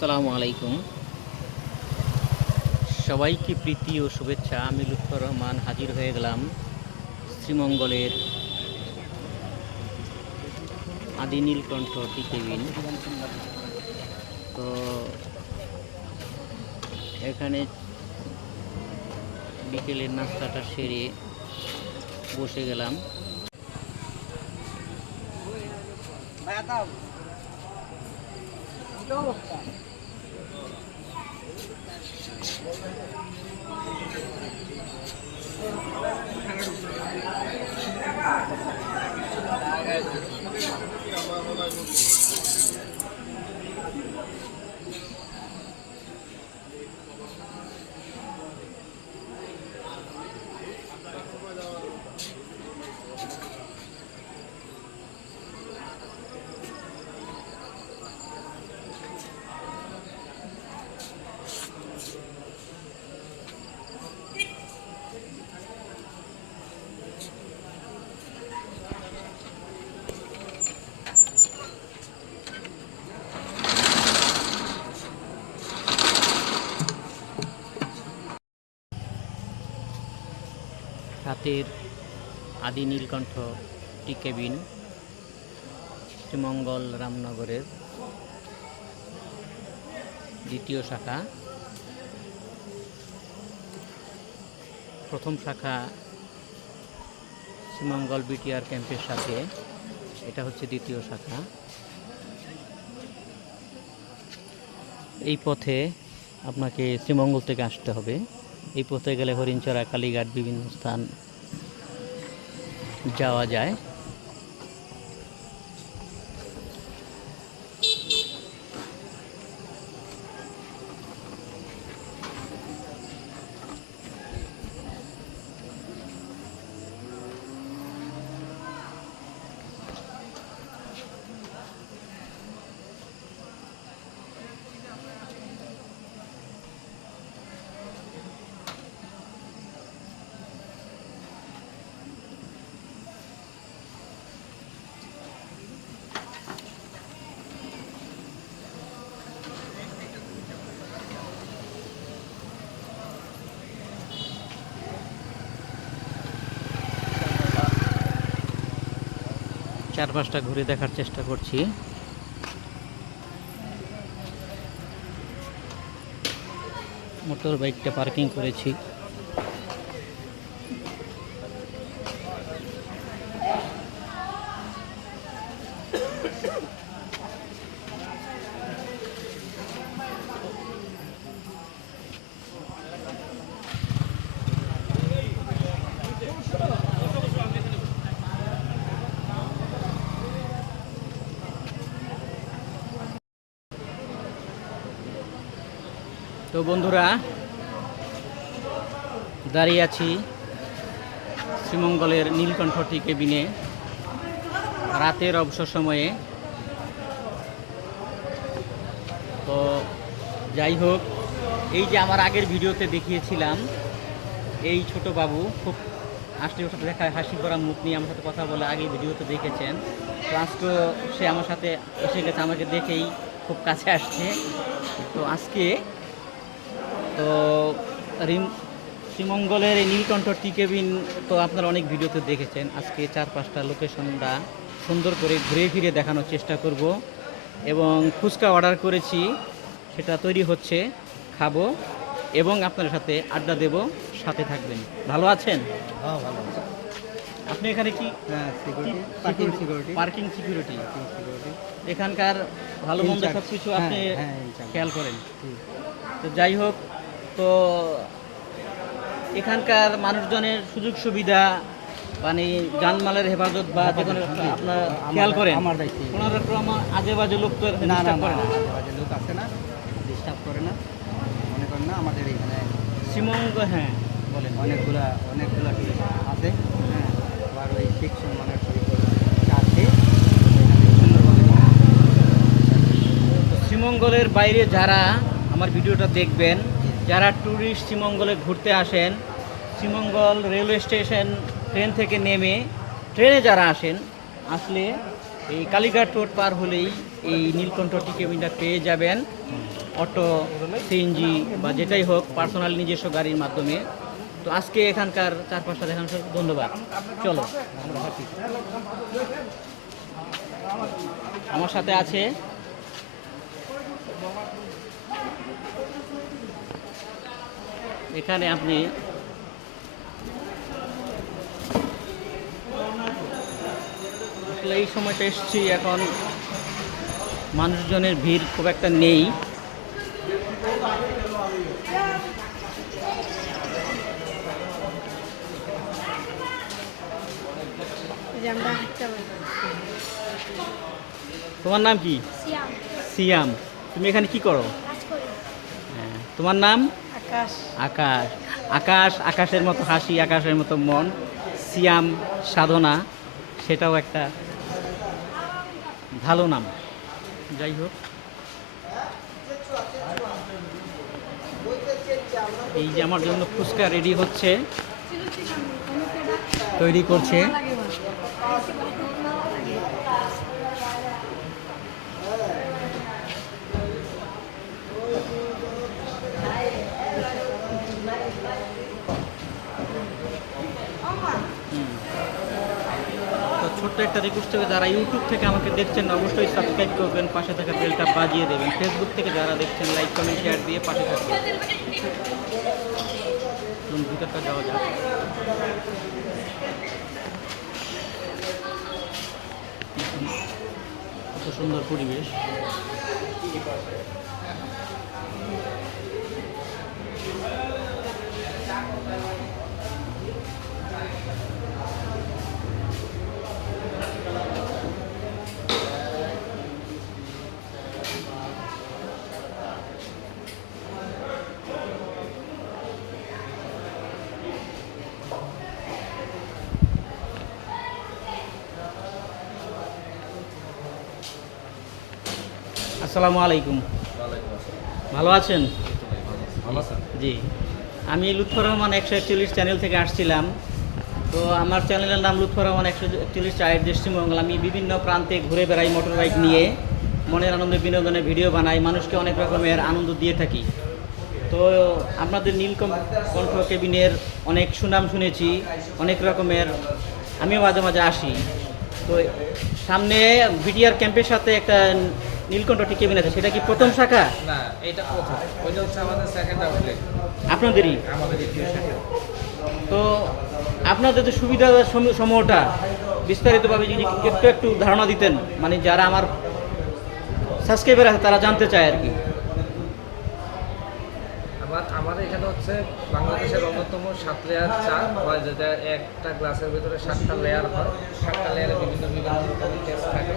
আসসালামু আলাইকুম। সবাইকে প্রীতি ও শুভেচ্ছা। আমি লুৎফর রহমান হাজির হয়ে গেলাম শ্রীমঙ্গলের আদি নীলকণ্ঠ টি কেবিন। তো এখানে বিকেলের নাস্তাটা সেরে বসে গেলাম। রাতের আদি নীলকণ্ঠ টি কেবিন শ্রীমঙ্গল রামনগরের দ্বিতীয় শাখা। প্রথম শাখা শ্রীমঙ্গল বিটিআর ক্যাম্পের সাথে, এটা হচ্ছে দ্বিতীয় শাখা। এই পথে আপনাকে শ্রীমঙ্গল থেকে আসতে হবে। এই পথে গেলে হরিণচড়া, কালীঘাট বিভিন্ন স্থান যাওয়া যায়। চারপাশটা ঘুরে দেখার চেষ্টা করছি। মোটর বাইকটা পার্কিং করেছি। তো বন্ধুরা, দাঁড়িয়ে আছি শ্রীমঙ্গলের নীলকণ্ঠ টি কেবিনে রাতের অবসর সময়ে। তো যাই হোক, এই যে আমার আগের ভিডিওতে দেখিয়েছিলাম এই ছোট বাবু, খুব আসলে ওর সাথে দেখা, হাসি ভরা মুখ নিয়ে আমার সাথে কথা বলে আগের ভিডিওতে দেখেছেন। তো আজকে সে আমার সাথে এসে গেছে, আমাকে দেখেই খুব কাছে আসছে। তো আজকে তো শ্রীমঙ্গলের এই নীলকণ্ঠ টি কেবিন তো আপনারা অনেক ভিডিওতে দেখেছেন। আজকে 4-5টা লোকেশনটা সুন্দর করে ঘুরে ফিরে দেখানোর চেষ্টা করব। এবং ফুচকা অর্ডার করেছি, সেটা তৈরি হচ্ছে, খাবো এবং আপনাদের সাথে আড্ডা দেব। সাথে থাকবেন। ভালো আছেন? হ্যাঁ, ভালো আছে। আপনি এখানে কি? Security, parking security. এখানকার ভালো মন্দ সব কিছু আপনি খেয়াল করেন। তো যাই হোক, তো এখানকার মানুষজনের সুযোগ সুবিধা মানে জানমালের হেফাজত বা যে কোনো আপনার খেয়াল করেন? আমার দায়িত্ব। কোনো রকম আজে বাজে লোক তো না, ডিস্টার্ব করে না? আজে বাজে লোক আসে না, ডিস্টার্ব করে না। মনে করেন না আমাদের এখানে হ্যাঁ বলেন। অনেকগুলা টুরিস্ট আছে। হ্যাঁ, আবার ওই শিখ সম্মানের আছে। তো শ্রীমঙ্গলের বাইরে যারা আমার ভিডিওটা দেখবেন, যারা ট্যুরিস্ট শ্রীমঙ্গলে ঘুরতে আসেন, শ্রীমঙ্গল রেলওয়ে স্টেশন ট্রেন থেকে নেমে ট্রেনে যারা আসেন, আসলে এই কালীঘাট রোড পার হলেই এই নীলকণ্ঠ টি কেবিনটা পেয়ে যাবেন অটো, সিএনজি বা যেটাই হোক পার্সোনাল নিজস্ব গাড়ির মাধ্যমে। তো আজকে এখানকার চারপাশটা দেখানোর জন্য ধন্যবাদ। চলো আমরা হাঁটি। আমার সাথে আছে এখানে আপনি আসলে এই সময়টা এসছি, এখন মানুষজনের ভিড় খুব একটা নেই। তোমার নাম কি? সিয়াম। সিয়াম। তুমি এখানে কি করো? কাজ করি। হ্যাঁ, তোমার নাম? আকাশ। আকাশ। আকাশ, আকাশের মতো হাসি, আকাশের মতো মন। সিয়াম, সাধনা, সেটাও একটা ভালো নাম। যাই হোক, এই যে আমার জন্য ফুচকা রেডি হচ্ছে, তৈরি করছে। তো ছোট্ট একটা রিকোয়েস্ট থেকে যারা ইউটিউব থেকে আমাকে দেখছেন অবশ্যই সাবস্ক্রাইব করবেন, পাশে থাকা বেলটা বাজিয়ে দেবেন। ফেসবুক থেকে যারা দেখছেন লাইক, কমেন্ট, শেয়ার দিয়ে পাশে থাকবেন। ভিতরটা যাওয়া যাক। কত সুন্দর পরিবেশ। আসসালামু আলাইকুম। ভালো আছেন? জি, আমি লুৎফর রহমান 141 চ্যানেল থেকে আসছিলাম। তো আমার চ্যানেলের নাম লুৎফর রহমান 141 চায়ের দৃষ্টিমঙ্গল। আমি বিভিন্ন প্রান্তে ঘুরে বেড়াই মোটর বাইক নিয়ে, মনের আনন্দে বিনোদনের ভিডিও বানাই, মানুষকে অনেক রকমের আনন্দ দিয়ে থাকি। তো আপনাদের নীলকণ্ঠ কেবিনের অনেক সুনাম শুনেছি, অনেক রকমের, আমিও মাঝে মাঝে আসি। তো সামনে বিটিআর ক্যাম্পের সাথে একটা নীলকণ্ঠ টি কেবিন আছে, সেটা কি প্রথম শাখা? না, এটা প্রথম। ওইটা হচ্ছে আমাদের সেকেন্ড আউটলেট, আপনাদেরই? আমাদের দ্বিতীয় শাখা। তো আপনাদের যে সুবিধা সমূহটা বিস্তারিতভাবে যদি একটু একটু ধারণা দিতেন, মানে যারা আমার সাবস্ক্রাইবার আছে তারা জানতে চায় আর কি। আমাদের এখানে হচ্ছে বাংলাদেশের অন্যতম 7 লেয়ার চা হয়, যেটা একটা গ্লাসের ভিতরে 7টা লেয়ার হয়। 7টা লেয়ারে বিভিন্ন রকমের টেস্ট থাকে।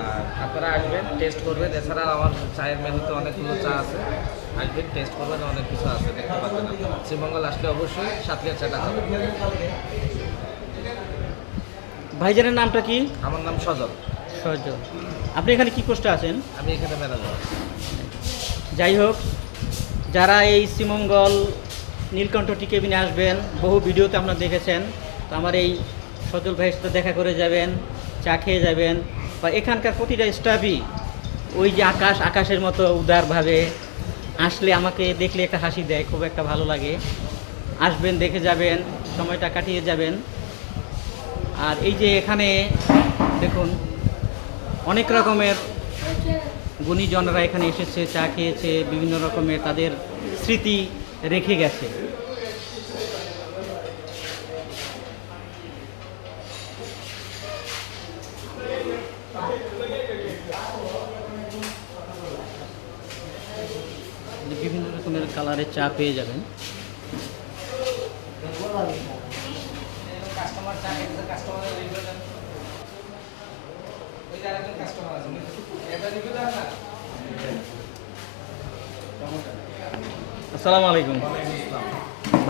আর আপনারা আসবেন, টেস্ট করবেন। এছাড়া আমার চায়ের মেনুতে অনেকগুলো চা আছে, আসবেন, টেস্ট করবেন, অনেক কিছু আছে, দেখতে পাবেন। শ্রীমঙ্গল আসলে অবশ্যই 7 লেয়ার চাটা খাবেন। ভাইজানের নামটা কি? আমার নাম সজল। সজল। আপনি এখানে কি পোস্টে আছেন? আমি এখানে ম্যানেজার। যাই হোক, যারা এই শ্রীমঙ্গল নীলকণ্ঠ টি কেবিনে আসবেন, বহু ভিডিওতে আপনারা দেখেছেন। তো আমার এই সজল ভাইয়ের সাথে দেখা করে যাবেন, চা খেয়ে যাবেন। বা এখানকার প্রতিটা স্টাফই ওই যে আকাশের মতো উদারভাবে আসলে আমাকে দেখলে একটা হাসি দেয়, খুব একটা ভালো লাগে। আসবেন, দেখে যাবেন, সময়টা কাটিয়ে যাবেন। আর এই যে এখানে দেখুন, অনেক রকমের গুণীজনরা এখানে এসেছে, চা খেয়েছে, বিভিন্ন রকমের তাদের স্মৃতি রেখে গেছে। বিভিন্ন রকমের কালারের চা পেয়ে যাবেন। আসসালামু আলাইকুম।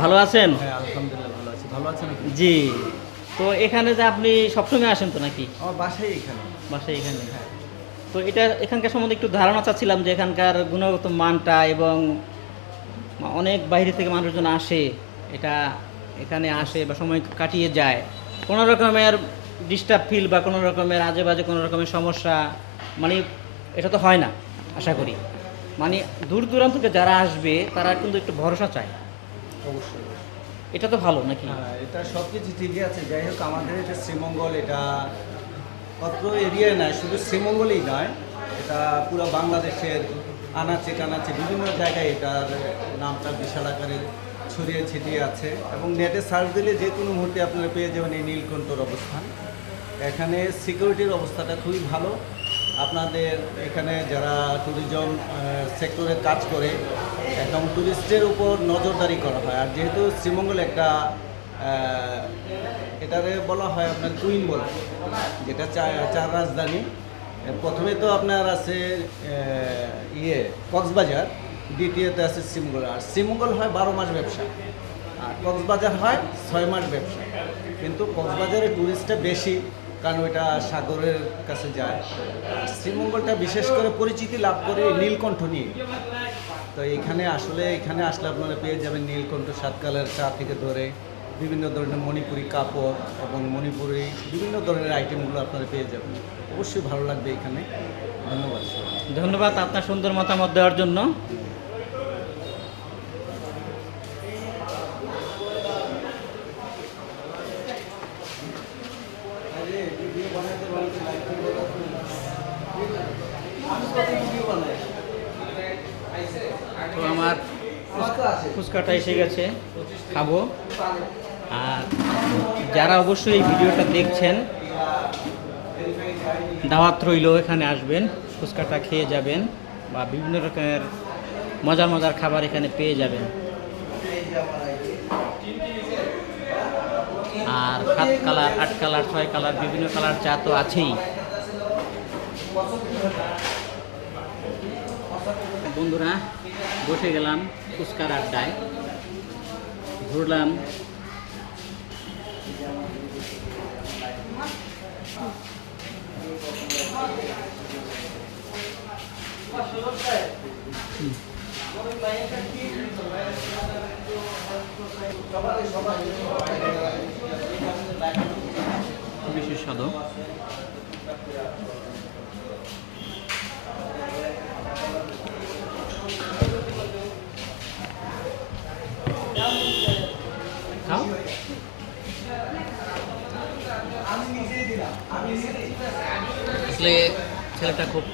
ভালো আছেন? হ্যাঁ, আলহামদুলিল্লাহ ভালো আছি। ভালো আছেন আপনি? জি। তো এখানে যে আপনি সবসময় আসেন তো নাকি? আমার বাসাই এখানে। বাসায় এখানে? তো এটা এখানকার সম্বন্ধে একটু ধারণা চাচ্ছিলাম যে এখানকার গুণগত মানটা, এবং অনেক বাইরে থেকে মানুষজন আসে, এটা এখানে আসে বা সময় কাটিয়ে যায়, কোনো রকমের ডিস্টার্ব ফিল বা কোনো রকমের আজে বাজে কোনো রকমের সমস্যা, মানে এটা তো হয় না আশা করি। মানে দূর দূরান্ত থেকে যারা আসবে তারা কিন্তু একটু ভরসা চায়, অবশ্যই। এটা তো ভালো নাকি? হ্যাঁ, এটা সব কিছু ঠিকই আছে। যাই হোক, আমাদের এটা শ্রীমঙ্গল, এটা অত্র এরিয়ায় নয়, শুধু শ্রীমঙ্গলেই নয়, এটা পুরো বাংলাদেশের আনাচে কানাচে বিভিন্ন জায়গায় এটার নামটা বিশাল আকারে ছড়িয়ে ছিটিয়ে আছে। এবং নেটে সার্চ দিলে যে কোনো মুহূর্তে আপনারা পেয়ে যাবেন এই নীলকণ্ঠর অবস্থান। এখানে সিকিউরিটির অবস্থাটা খুবই ভালো। আপনাদের এখানে যারা ট্যুরিজম সেক্টরে কাজ করে এবং ট্যুরিস্টের উপর নজরদারি করা হয়। আর যেহেতু শ্রীমঙ্গল একটা এটারে বলা হয় আপনার কুইন বলে, যেটা চার রাজধানী। প্রথমে তো আপনার আছে কক্সবাজার, দ্বিতীয়তে আছে শ্রীমঙ্গল। আর শ্রীমঙ্গল হয় 12 মাস ব্যবসা, আর কক্সবাজার হয় 6 মাস ব্যবসা। কিন্তু কক্সবাজারে ট্যুরিস্টটা বেশি, কারণ ওইটা সাগরের কাছে যায়। আর শ্রীমঙ্গলটা বিশেষ করে পরিচিতি লাভ করে নীলকণ্ঠ নিয়ে। তো এখানে আসলে এখানে আসলে আপনারা পেয়ে যাবেন নীলকণ্ঠ 7 কালার চা থেকে ধরে বিভিন্ন ধরনের মণিপুরি কাপড় এবং মণিপুরি বিভিন্ন ধরনের আইটেমগুলো আপনারা পেয়ে যাবেন। অবশ্যই ভালো লাগবে এখানে। ধন্যবাদ। ধন্যবাদ আপনার সুন্দর মতামত দেওয়ার জন্য। তো আমার ফুচকাটা এসে গেছে, খাবো। আর যারা অবশ্যই এই ভিডিওটা দেখছেন, দাওয়াত রইল, এখানে আসবেন, ফুচকাটা খেয়ে যাবেন, বা বিভিন্ন রকমের মজার মজার খাবার এখানে পেয়ে যাবেন। আর 7 কালার, 8 কালার, 6 কালার, বিভিন্ন কালার চা তো আছেই। বন্ধুরা, বসে গেলাম ফুচকার আড্ডায়, ঘুরলাম। খুবই সুস্বাদু। খাও। আসলে ছেলেটা খুব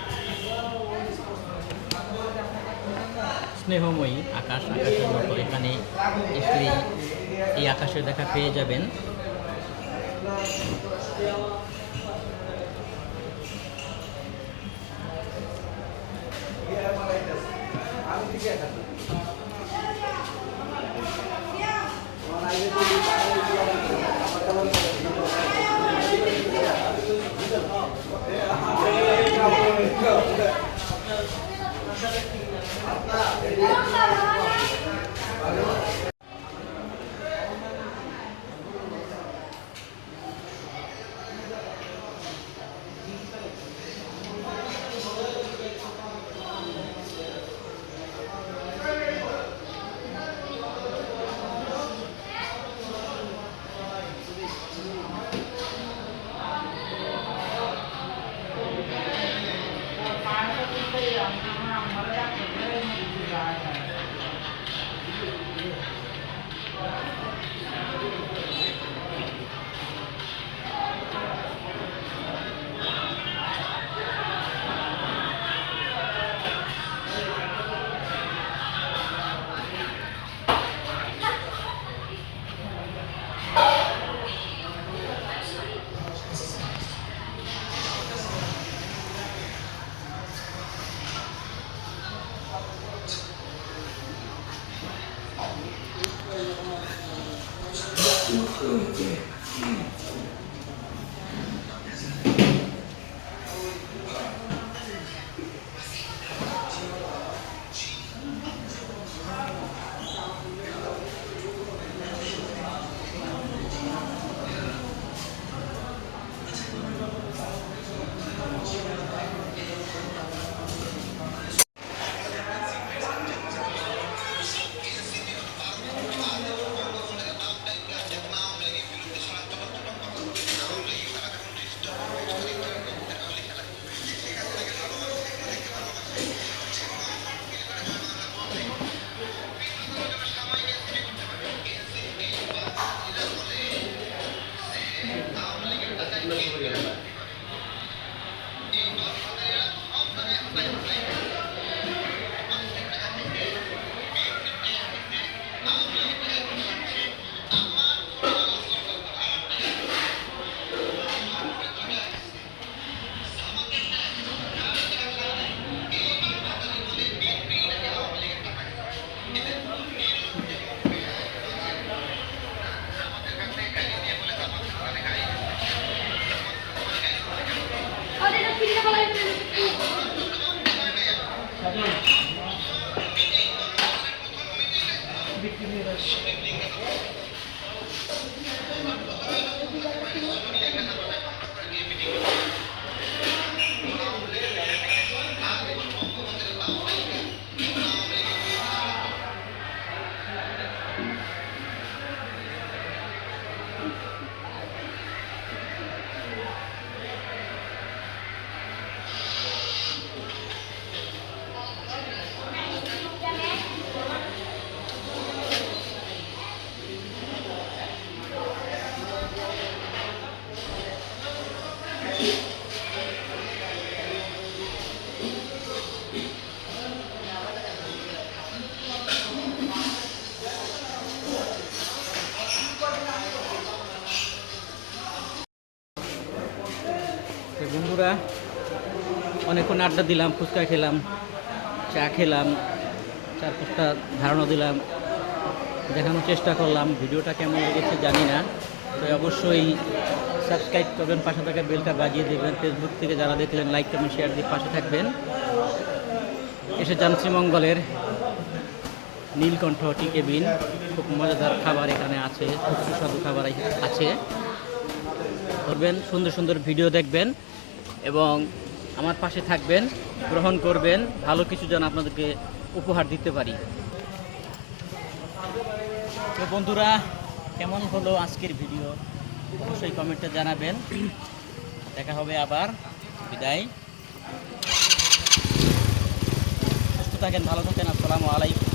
স্নেহময়ী। আকাশের মতো এখানে এসে এই আকাশের দেখা পেয়ে যাবেন। আড্ডা দিলাম, ফুচকা খেলাম, চা খেলাম, 4-5টা ধারণা দিলাম, দেখানোর চেষ্টা করলাম। ভিডিওটা কেমন লেগেছে জানি না, তো অবশ্যই সাবস্ক্রাইব করবেন, পাশে থাকা বেলটা বাজিয়ে দেবেন। ফেসবুক থেকে যারা দেখলেন লাইক কমেন্ট শেয়ার দিয়ে পাশে থাকবেন। এসে যান শ্রীমঙ্গলের নীলকণ্ঠ টি কেবিন, খুব মজাদার খাবার এখানে আছে, খুব সুস্বাদু খাবার আছে। করবেন, সুন্দর সুন্দর ভিডিও দেখবেন এবং আমার পাশে থাকবেন, গ্রহণ করবেন, ভালো কিছু যেন আপনাদেরকে উপহার দিতে পারি। তো বন্ধুরা, কেমন হলো আজকের ভিডিও অবশ্যই কমেন্টে জানাবেন। দেখা হবে আবার, বিদায়, সুস্থ থাকেন, ভালো থাকেন, আসসালামু আলাইকুম।